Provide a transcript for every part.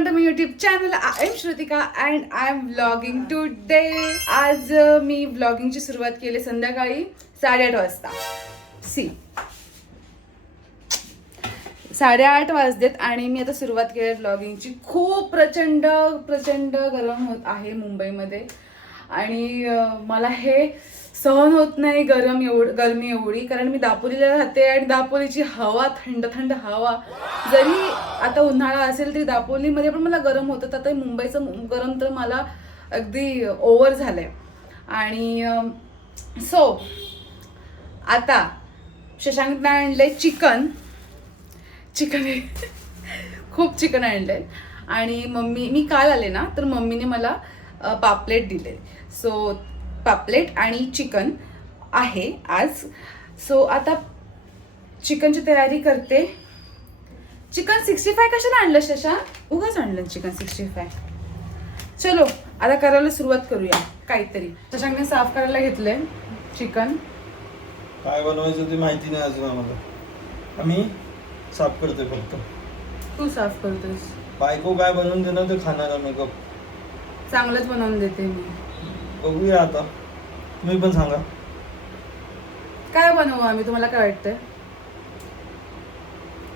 Welcome to my YouTube channel. I am Shrutika and I am vlogging today. आज मी व्लॉगिंगची सुरुवात केली संध्याकाळी 8:30 वाजता. 8:30 वाजलेत आणि मी आता सुरुवात केली व्लॉगिंगची. खूप प्रचंड गरम होत आहे मुंबईमध्ये आणि मला हे सहन होत नाही गरमी एवढी, कारण मी दापोलीला राहते आणि दापोलीची हवा थंड हवा, जरी आता उन्हाळा असेल तरी दापोलीमध्ये पण मला गरम होतं. आता मुंबईचं गरम तर मला अगदी ओव्हर झालंय. आणि आता शशांकने आणलंय चिकन खूप चिकन आणलंय. आणि मी काल आले ना, तर मम्मीने मला पापलेट दिले. सो पापलेट आणि चिकन आहे आज. सो आता चिकनची तयारी करते. चिकन 65 कशाला आणलं शशांक? उगाच आणलं चिकन 65. चलो आता करायला सुरुवात करूया काहीतरी. शशांकने साफ करायला घेतलंय चिकन. काय बनवायचं ते माहिती नाही अजून आम्हाला. आम्ही साफ करतोय फक्त. तू साफ करतोस? बायको काय बनवून देणार ते खाणार आम्ही. चांगलंच बनवून देते मी. बघूया आता, तुम्ही पण सांगा काय बनवू आम्ही. तुम्हाला काय वाटतंय?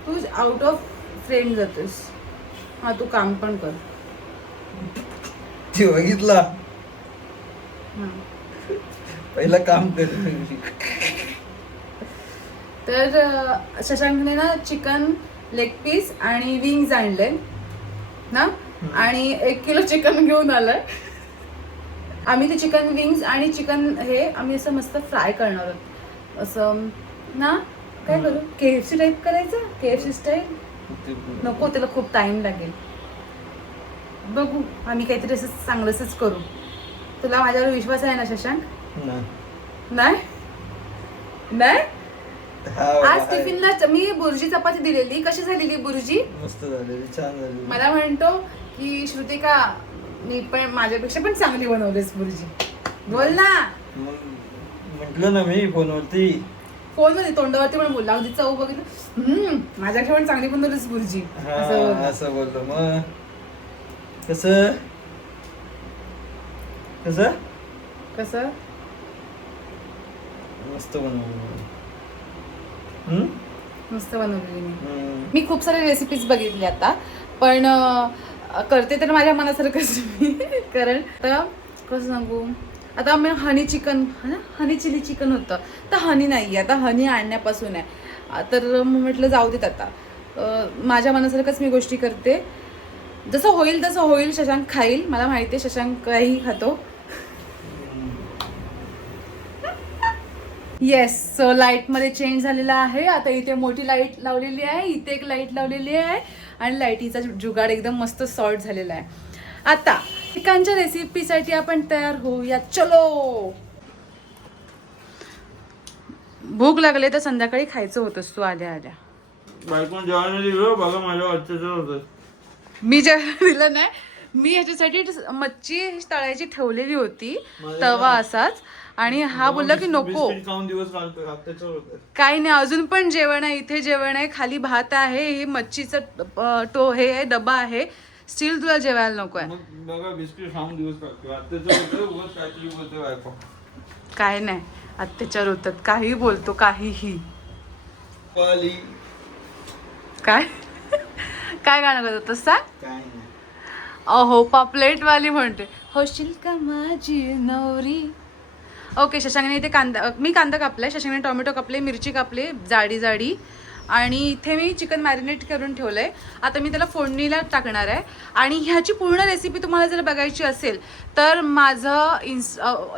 तू आउट ऑफ फ्रेम जातोस. हा, तू काम पण कर. ते बघितला पहिला काम कर. तर शशांकने ना चिकन लेग पीस आणि विंग्स आणले ना, आणि 1 किलो चिकन घेऊन आलंय. आम्ही ते चिकन विंग्स आणि चिकन हे आम्ही असं मस्त फ्राय करणार आहोत. असं ना, काय करू? KFC टाईप करायचं? KFC स्टाईल नको, त्याला खूप टाइम लागेल. बघू, आम्ही काहीतरी असं चांगलंच करू. तुला माझ्यावर विश्वास आहे ना शशांक? नाही. आज टिफिनला मी बुर्जी चपाती दिलेली. कशी झालेली बुर्जी? मस्त झालेली, छान झाली. मला म्हणतो की श्रुतिका, मी पण माझ्यापेक्षा पण चांगली बनवलीस बुर्जी. बोल ना. म्हटलं ना मी फोनवरती तोंडावरती पण बोलला. अगदी चव बघितलं, माझ्यापेक्षा पण चांगली बनवलीस बुर्जी असं बोललो. मग कसं मस्त बनवलेली मी खूप सारे रेसिपीज बघितली आता, पण करते तर माझ्या मनासारखंच मी. कारण आता कसं सांगू, आता मी हनी चिली चिकन होतं, तर हनी नाही आहे. आता हनी आणण्यापासून आहे, तर म्हटलं जाऊ देत. आता माझ्या मनासारखंच मी गोष्टी करते. जसं होईल तसं होईल. शशांक खाईल, मला माहिती आहे शशांक काही खातो. येस. सो लाईटमध्ये चेंज झालेला आहे. आता इथे मोठी लाईट लावलेली आहे, इथे एक लाईट लावलेली आहे आणि लाईटीचा जुगाड एकदम मस्त सॉर्ट झालेला आहे. आता चिकनच्या रेसिपीसाठी आपण तयार होऊया. चलो. भूक लागले तर संध्याकाळी खायचं होतंस तू आल्या. बायकोन जेवण दिलं बघा, माझ्या अत्याचार होतं. मी जेवण दिलं नाही. मी ह्याच्यासाठी मच्छी तळायची ठेवलेली होती तवा असाच, आणि हा बोलला की नको. काही नाही, अजून पण जेवण आहे. इथे जेवण आहे, खाली भात आहे, हे मच्छीचं हे आहे, डबा आहे. स्टील तुला जेवायला नको आहे. काय नाही, अत्याचार होतात. काही बोलतो, काहीही. काय गाणं करत होतस? अहो, पापलेट वाली म्हणते, होशील का माझी नवरी. ओके. शशांकने इथे मी कांदा कापलाय, शशांकने टोमॅटो कापले, मिरची कापले जाडी, आणि इथे मी चिकन मॅरिनेट करून ठेवलंय. आता मी त्याला फोडणीला टाकणार आहे. आणि ह्याची पूर्ण रेसिपी तुम्हाला जर बघायची असेल तर माझं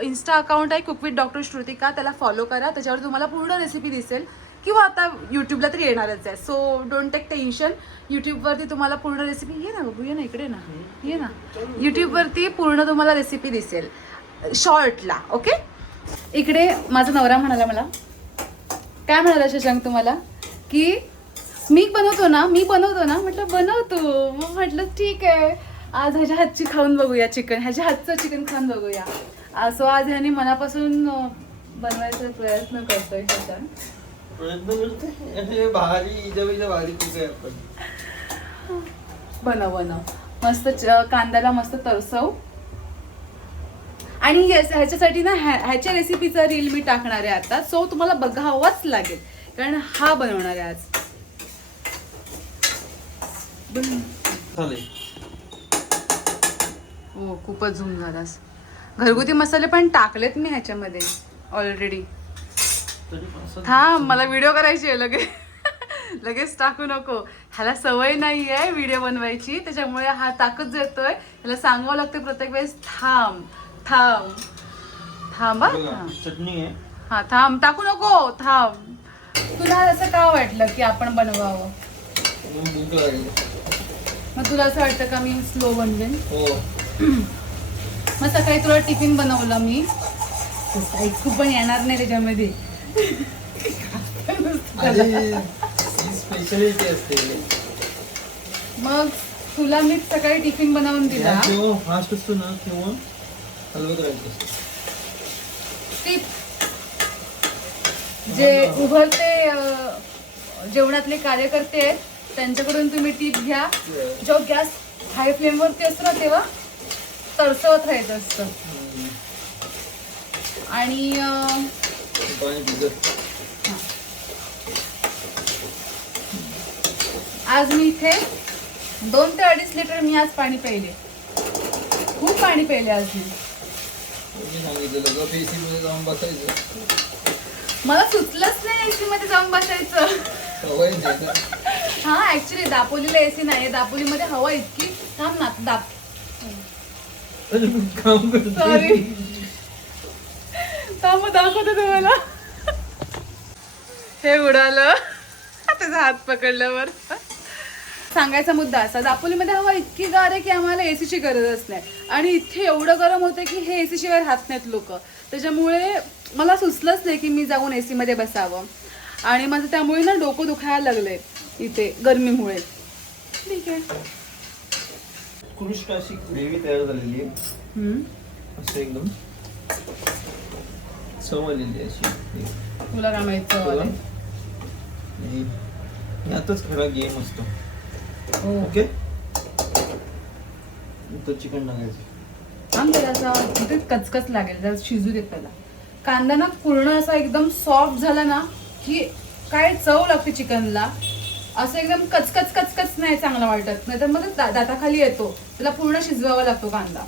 इन्स्टा अकाउंट आहे कुक विथ डॉक्टर श्रुतिका, त्याला फॉलो करा. त्याच्यावर तुम्हाला पूर्ण रेसिपी दिसेल, किंवा आता यूट्यूबला तरी येणारच आहे. So don't take tension. यूट्यूबवरती तुम्हाला पूर्ण रेसिपी, ये ना बघू, ये ना इकडे ना, ये ना. यूट्यूबवरती पूर्ण तुम्हाला रेसिपी दिसेल शॉर्टला. ओके. इकडे माझा नवरा म्हणाला, मला काय म्हणाला शशांक तुम्हाला, की मी बनवतो ना. म्हटलं बनवतो. मग म्हटलं ठीक आहे, आज ह्याच्या हातची खाऊन बघूया चिकन, ह्याच्या हातचं चिकन खाऊन बघूया. सो आज ह्याने मनापासून बनवायचा प्रयत्न करतोय शशांक. भारी भारी बनव. मस्त कांद्याला मस्त तरसव. आणि ह्याच्यासाठी ना ह्याच्या रेसिपीचा रील मी टाकणार आहे आता, सो तुम्हाला बघावाच लागेल कारण हा बनवणार आहे आज. हो खूपच झूम झालास. घरगुती मसाले पण टाकलेत मी ह्याच्यामध्ये ऑलरेडी. हा मला व्हिडिओ करायची आहे लगेच टाकू नको. ह्याला सवय नाही आहे व्हिडिओ बनवायची, त्याच्यामुळे हा ताकद देतोय. ह्याला सांगावं लागतं प्रत्येक वेळेस थांब थांब थांब. चटणी आहे. हा थांब, टाकू नको, थांब. तुला असं का वाटलं की आपण बनवावं? भूक लागली. मग तुला असं वाटतं का मी स्लो बनवेन? हो. मग सकाळी तुला टिफिन बनवलं मी, ऐकू पण येणार नाही त्याच्यामध्ये. स्पेशालिटी असते. मग तुला मी सकाळी टिफिन बनवून दिला. फास्ट असतो ना तेव्हा हलवत राहायचं. जे उभरते जेवणातले कार्यकर्ते आहेत त्यांच्याकडून तुम्ही टीप घ्या. जो गॅस हाय फ्लेम वरती असतो ना तेव्हा तरसवत राहायचं असतं. आणि आज मी इथे 2 ते 2.5 लिटर मी आज पाणी प्यायले. खूप पाणी प्यायले आज मी. जाऊन बसायचं. मला सुचलंच नाही एसी मध्ये जाऊन बसायचं. हा ऍक्च्युली दापोलीला एसी नाही, दापोलीमध्ये हवा इतकी. थांब ना सॉरी थांब दाखवते तुम्हाला. हे उडालं त्याचा हात पकडल्यावर. सांगायचा मुद्दा असा, दापोलीमध्ये हवा इतकी गार आहे की आम्हाला एसीची गरजच नाही. आणि इथे एवढं गरम होतं की हे एसी शिवाय राहत नाहीत लोक. त्याच्यामुळे मला सुचलंच नाही की मी जाऊन एसी मध्ये बसावं. आणि माझं त्यामुळे ना डोकं दुखायला लागलंय इथे गरमीमुळे. ठीक आहे. कृष्ण अशी ग्रेव्ही तयार झालेली आहे. असं एकदम चव आलेली अशी. तुला काय माहित चव आली? यातच खरा गेम असतो. ओके. तर चिकन टाकायचं. आम त्याला तिथे कचकच लागेल, जरा शिजू देत त्याला. कांदा ना पूर्ण असा एकदम सॉफ्ट झाला ना की काय चव लागते चिकनला. असं एकदम कचकच कचकच नाही चांगला वाटत, नाही तर मग दाताखाली येतो. त्याला पूर्ण शिजवावा लागतो कांदा.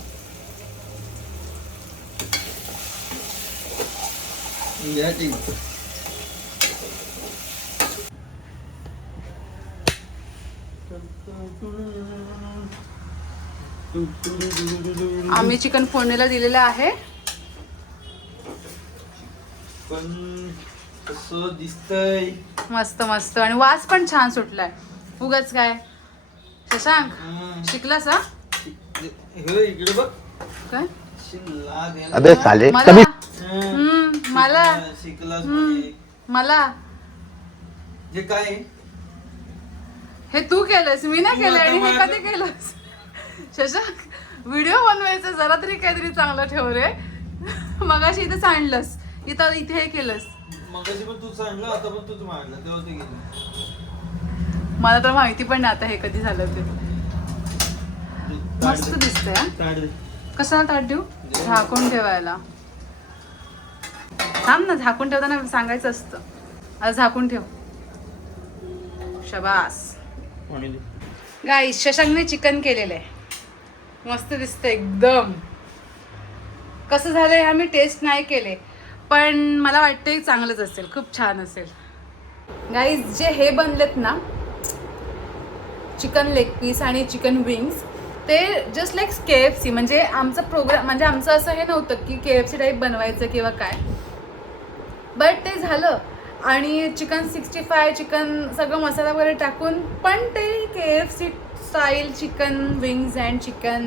आम्ही चिकन फोडणीला दिलेलं आहे. पण कसं दिसतंय मस्त मस्त. आणि वास पण छान सुटलाय. उगाच काय शशांक शिकलास? हा इकडे बघ काय अबे साले मला मला शिकलास मला जे काय हे तू केलंस, मी नाही केलं. आणि हे कधी केलंस? शशांक व्हिडिओ बनवायचं जरा तरी काहीतरी चांगलं ठेव रे. मगाशी इथं सांडलंस, इथे हे केलंस. मगाशी पण तूच सांडलं, आता पण तूच मांडलं, तेव्हा ते गेलं. मला तर माहिती पण नाही आता हे कधी झालं ते. मस्त दिसतंय. कशाला ताट देऊ? झाकून ठेवायला. थांब ना, झाकून ठेवताना सांगायचं असतं. आज झाकून ठेव. शबास. गाईस शशांकने चिकन केलेलं आहे. मस्त दिसतंय एकदम. कसं झालंय आम्ही टेस्ट नाही केले, पण मला वाटतंय चांगलंच असेल, खूप छान असेल. गाईस जे हे बनलेत ना चिकन लेग पीस आणि चिकन विंग्स, ते जस्ट लाईक KFC. म्हणजे आमचा प्रोग्राम, म्हणजे आमचं असं हे नव्हतं की KFC टाईप बनवायचं किंवा काय, बट ते झालं. आणि चिकन 65 चिकन सगळं मसाला वगैरे टाकून, पण ते KFC style chicken wings and chicken,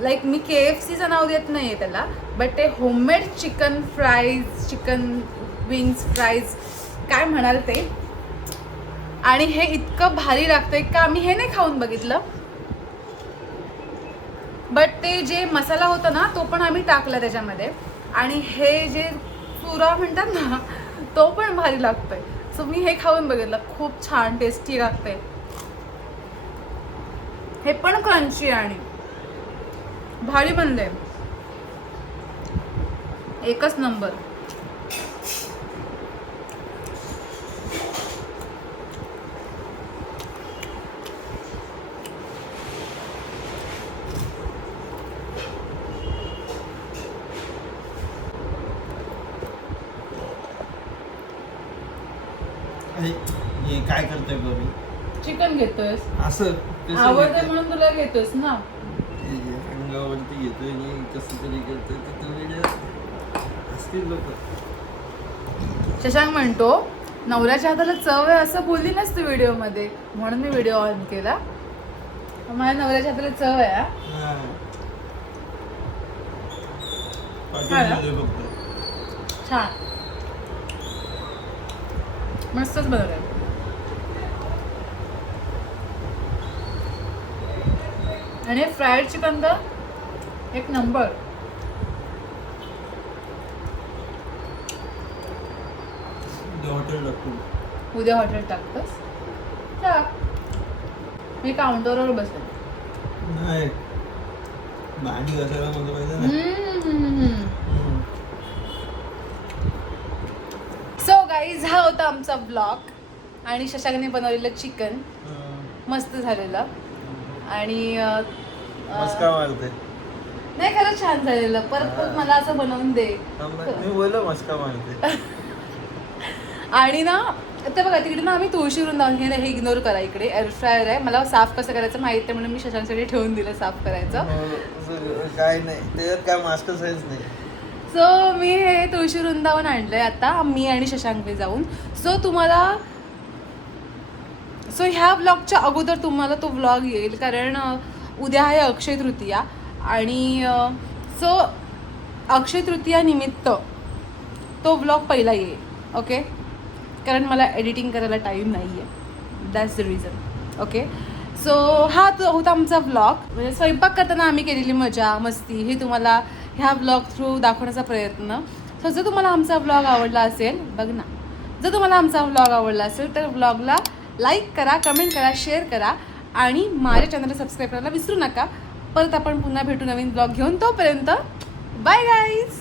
like मी KFCचं नाव देत नाही आहे त्याला, बट ते homemade chicken fries, chicken wings fries काय म्हणाल ते. आणि हे इतकं भारी लागतंय का मी हे नाही खाऊन बघितलं, बट ते जे मसाला होता ना तो पण आम्ही टाकला त्याच्यामध्ये. आणि हे जे पुरा म्हणतात ना तो पण भारी लागतोय. सो मी हे खाऊन बघितलं, खूप छान टेस्टी लागतंय. हे पण क्रंची आणि भारी बनले, एकच नंबर. हे काय करतोय बरं चिकन घेतोयस, असं कसं आवडते घेतोय? म्हणून तुला घेतोस ना. हे अंगावरती घेतोय आणि कसं तरी करतोय तिथं व्हिडिओ असतील लोक. शशांक म्हणतो नवऱ्याच्या हाताला चव आहे असं बोलली नसते व्हिडिओ मध्ये, म्हणून मी व्हिडिओ ऑन केला. माझ्या नवऱ्याच्या हाताला चव आहे हा. फक्त छान, मस्तच बनवलंय. आणि फ्राईड चिकन तर एक नंबर. हॉटेल टाकतो. उद्या हॉटेल टाकतोस? टाक, मी काउंटरवर बसेल. नाही भांडी घासायला म्हणलं पाहिजे ना. सो गाईज, हा होता आमचा ब्लॉग आणि शशांकने बनवलेलं चिकन मस्त झालेलं. आणि मस्का मारते. नाही, खरंच छान झालेलं. परत मला असं बनवून दे. मी बोललो मस्का मारते. आणि ना आता बघा तिकडे ना आम्ही तुळशी वृंदावन घेणं, हे इग्नोर करा. इकडे एअर फ्रायर आहे, मला साफ कसं करायचं माहिती आहे म्हणून मी शशांकसाठी ठेवून दिलं साफ करायचं. काय नाही त्याच्यात, काय मास्क साईज नाही. सो मी हे तुळशी वृंदावन आणलंय आता, मी आणि शशांकने जाऊन. सो ह्या ब्लॉगच्या अगोदर तुम्हाला तो ब्लॉग येईल, कारण उद्या आहे अक्षय तृतीया. आणि सो अक्षय तृतीया निमित्त तो ब्लॉग पहिला येईल. ओके, कारण मला एडिटिंग करायला टाईम नाही आहे, that's the reason. Okay, so हा तो होता आमचा ब्लॉग. म्हणजे स्वयंपाक करताना आम्ही केलेली मजा मस्ती हे तुम्हाला ह्या ब्लॉग थ्रू दाखवण्याचा प्रयत्न. सो जर तुम्हाला आमचा ब्लॉग आवडला असेल, बघ ना, जर तुम्हाला आमचा ब्लॉग आवडला असेल तर ब्लॉगला लाईक करा, कमेंट करा, शेअर करा आणि माझ्या चॅनलला सबस्क्राईब करायला विसरू नका. परत आपण पुन्हा भेटू नवीन ब्लॉग घेऊन. तोपर्यंत बाय गाईज.